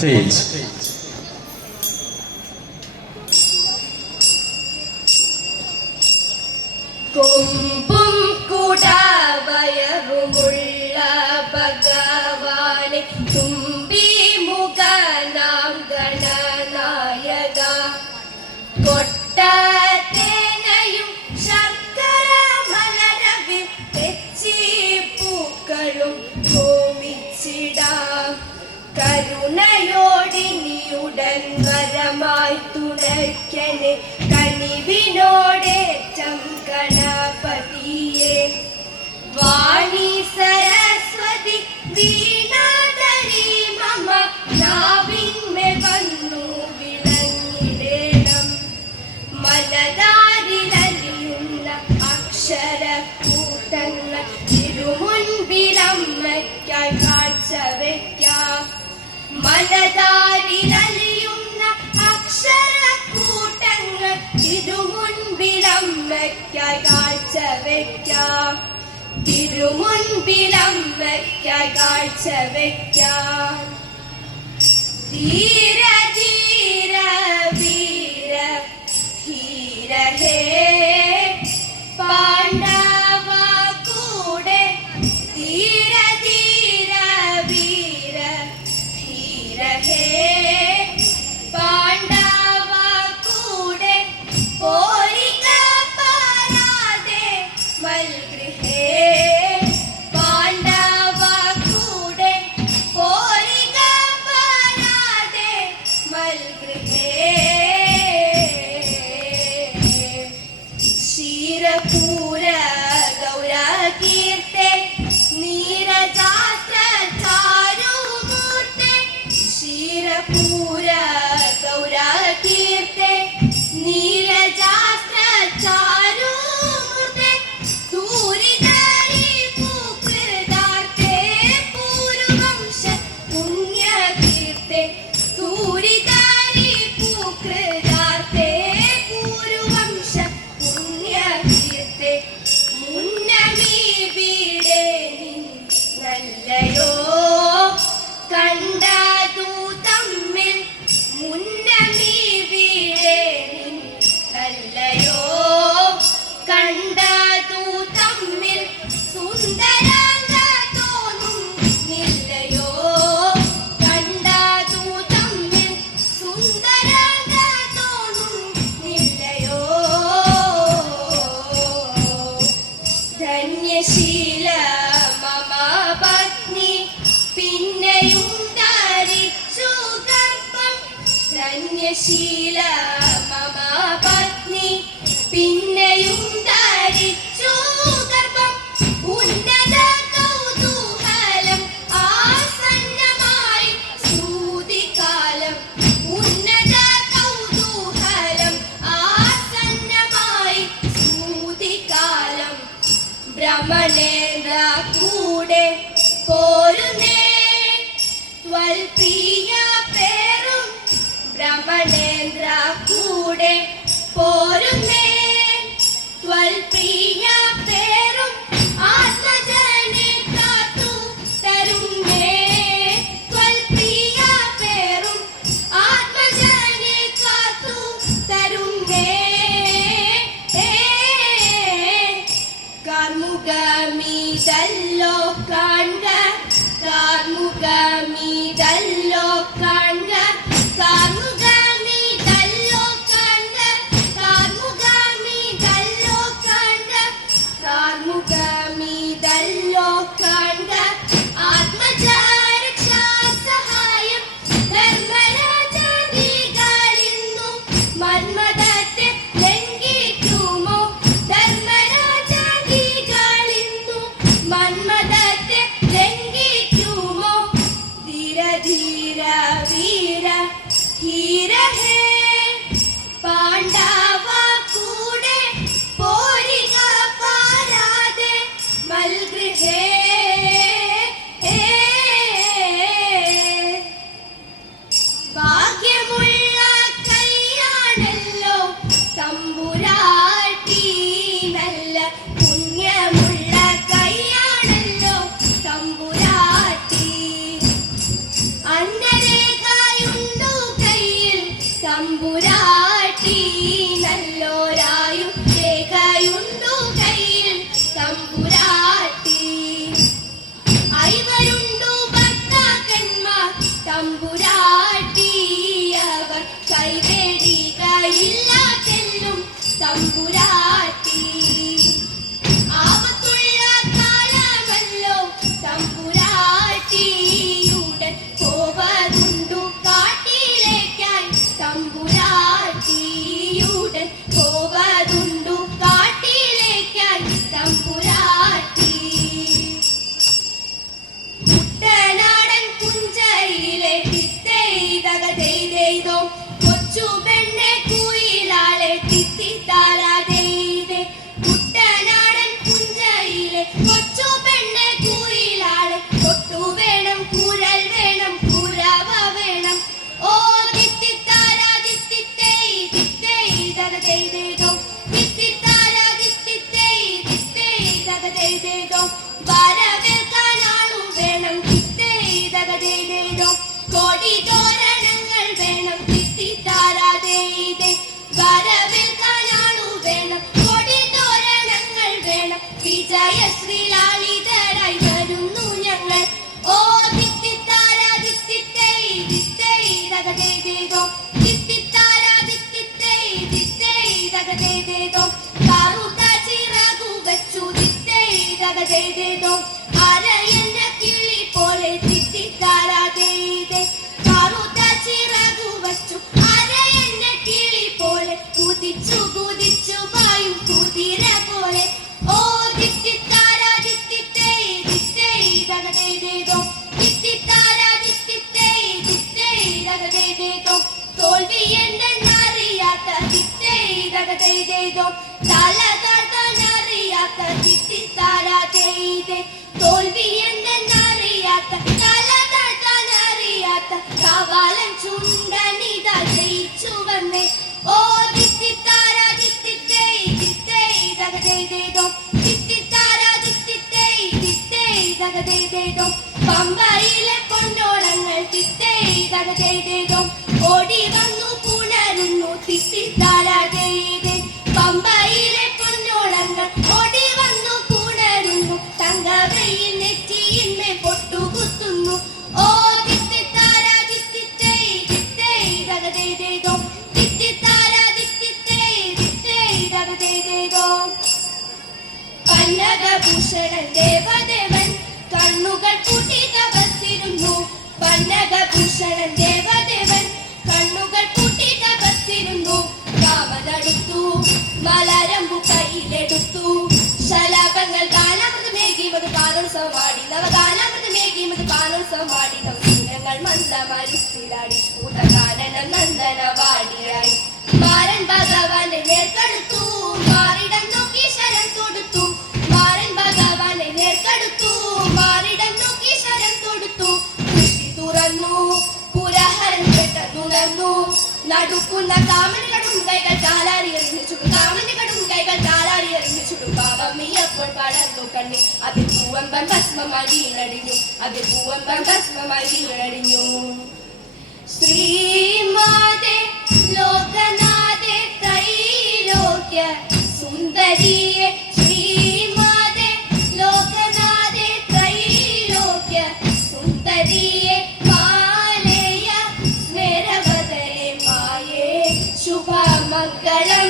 stage. കൊമ്പും കുടവയറുമുള്ള ഭഗവാനെ തുമ്പി മുഖനാം ഗണനായക കൊട്ടത്തേനയും ശർക്കര മലരവിൽ തെച്ചി പൂക്കളും ഹോമിച്ചിടാം കരുണയോടിനിയുടൻ വരമായി തുണയ്ക്കനെ കനിവിനോടേറ്റം ഗണപതിയെ വാണി സരസ്വതി വീണാധരി മമ നാവിന്മേൽ വന്നു വിളങ്ങിടേണം മനതാരിലലിയുന്ന അക്ഷരക്കൂട്ടങ്ങൾ തിരുമുൻപിലമ്മയ്ക്കായി കാഴ്ച വയ്ക്കാം മനതാരിലലിയുന്ന അക്ഷരക്കൂട്ടങ്ങൾ തിരുമുൻപിലമ്മയ്ക്കായി കാഴ്ച വയ്ക്കാം തിരുമുൻപിലമ്മയ്ക്കായി കാഴ്ച വയ്ക്കാം ധീര ധീര വീര ധീര ഹേ പാണ്ഡവ കൂടെ ധീര ധീര വീര ധീര ഹേ പാണ്ഡവ കൂടെ പോരിക പാരാതെ മൽഗൃഹേ പാണ്ഡവ കൂടെ പോരിക പാരാതെ മൽഗൃഹേ ക്ഷീരപൂര ഗൗരകീർത്തെ നീരജാസ്ത്ര ചാരുമൂർത്തെ ക്ഷീരപൂര ഗൗരകീർത്തെ നീരജാസ്ത്ര ചാരുമൂർത്തെ ദൂരിതരി പൂകൃതാർത്തെ പൂർവംശ പുണ്യകീർത്തെ ദൂരിതരി പൂകൃതാർത്തെ പൂർവംശ പുണ്യകീർത്തെ മുന്നമീ വീടേ നിൻ നല്ലയോ കണ്ടതു തമ്മിൽ മുന്നമീ വീടേ നിൻ നല്ലയോ കണ്ടതു തമ്മിൽ സുന്ദരാംഗ തോന്നും നില്ലയോ കണ്ടതു തമ്മിൽ സുന്ദരാംഗ തോന്നും നില്ലയോ ധന്യശീല മമ പത്നി പിന്നെയും ധരിച്ചു ഗർഭം ധന്യശീല മമ പത്നി പിന്നെയും ധരിച്ചു ഗർഭം ഉന്നത കൗതൂഹലം ആസന്നമായി സൂതികാലം ഉന്നത കൗതൂഹലം ആസന്നമായി സൂതികാലം ഭ്രമണേന്ദ്ര കൂടെ പോരുന്നേ ത്വൽപ്രിയ പേരും ഭ്രമണേന്ദ്ര കൂടെ പോരുന്നേ ത്വൽപ്രിയ പേരും ആത്മജനെ കാത്തു തരുന്നേ ത്വൽപ്രിയ പേരും ആത്മജനെ കാത്തു തരുന്നേ കാർമുകമീതല്ലോ കാൺക കാർമുകമീതല്ലോ കാൺക കാർമുകമീതല്ലോ കാൺക കൊടി തോരണങ്ങൾ വേണം തിത്തിത്താരാതേ വരവേൽക്കാനാണു വേണം കൊടി തോരണങ്ങൾ വേണം വിജയശ്രീ ലാളിതരായി വരുന്നു ഞങ്ങൾ ഓ തിത്തിത്താരാ തിത്തിത്തൈ തിത്തൈ തകതേതേതോ തിത്തിത്താരാ തിത്തിത്തൈ തിത്തൈ തകതേതേതോ കറുത്ത ചിറകു വെച്ചു തിത്തൈ തകതേതേതോ അരയന്ന കിളി പോലെ തിത്തിത്താരാതേ കറുത്ത ചിറകു വെച്ചു അരയന്ന കിളി പോലെ കുതിച്ചു കുതിച്ചു പായും കുതിര പോലെ ഓ തിത്തിത്താരാ തിത്തിത്തൈ തിത്തൈ തകതേതേതോ തിത്തിത്താരാ തിത്തിത്തൈ തിത്തൈ തകതേതേതോ തോൽവി എന്തെന്നറിയാത്ത തിത്തൈ തകതേതേതോ തല താഴ്ത്താനറിയാത്ത തിത്തിത്താരാതേ തോൽവി എന്തെന്നറിയാത്ത തല താഴ്ത്താനറിയാത്ത കവാലൻ ചുണ്ടനിത ജയിച്ചു വന്നേ ഓ തിത്തിത്താരാ തിത്തിത്തൈ തിത്തൈ തകതേതേതോ തിത്തിത്താരാ തിത്തിത്തൈ തിത്തൈ തകതേതേതോ പമ്പയിലെ പൊന്നോളങ്ങൾ തിത്തൈ തകതേതേതോ ഓടി വന്നു പുണരുന്നു തിത്തിത്താരാതേ പമ്പയിലെ പൊന്നോളങ്ങൾ ഓടി വന്നു പുണരുന്നു തങ്കവയിൽ നെറ്റിയിന്മേൽ പൊട്ടുകുത്തുന്നു ഓ തിത്തിത്താരാ തിത്തിത്തൈ തിത്തൈ തകതേതേതോ തിത്തിത്താരാ തിത്തിത്തൈ തിത്തൈ തകതേതേതോ പന്നകഭൂഷണൻ ദേവദേവൻ കണ്ണുകൾ പൂട്ടി തപസ്സിരുന്നു പന്നകഭൂഷണൻ ദേവദേവൻ കണ്ണുകൾ പൂട്ടി തപസ്സിരുന്നു കാമതടുത്തു മലരമ്പു കയ്യിലെടുത്തു ശലഭങ്ങൾ ഗാനാമൃതമേകി മത് പാനോത്സവമാടി നവഗാനാമൃതമേകി മത് പാനോത്സവമാടി നവസുരങ്ങൾ മന്ദമരുത്തിലാടി കൂട്ടകാനനം നന്ദനവാടിയായി മാരൻ ഭഗവാനെ നേർക്കടുത്തു മാറിടം നോക്കി ശരം തൊടുത്തു മാരൻ ഭഗവാനെ നേർക്കടുത്തു മാറിടം നോക്കി ശരം തൊടുത്തു ദൃഷ്ടി തുറന്നു പുരഹരൻ പെട്ടെന്നുണർന്നു നടുക്കുന്ന കാമന് കടും കൈകൾ കാലാടി എറിഞ്ഞു ചുടും കാമന് കടും കൈകൾ കാലാടി എറിഞ്ഞു ചുടും പാപം നീയപ്പോൾ പടർന്നു കണ്ണി അതിൽ പൂവമ്പൻ ഭസ്മമായി വീണടിഞ്ഞു അതിൽ പൂവമ്പൻ ഭസ്മമായി വീണടിഞ്ഞു ശ്രീമാതേ ലോകനാഥേ ത്രൈലോക്യ സുന്ദരിയെ ശ്രീമാതേ ലോകനാഥേ ത്രൈലോക്യ സുന്ദരിയെ മാലയ സ്മരവദരെ മായേ ശുഭമംഗളം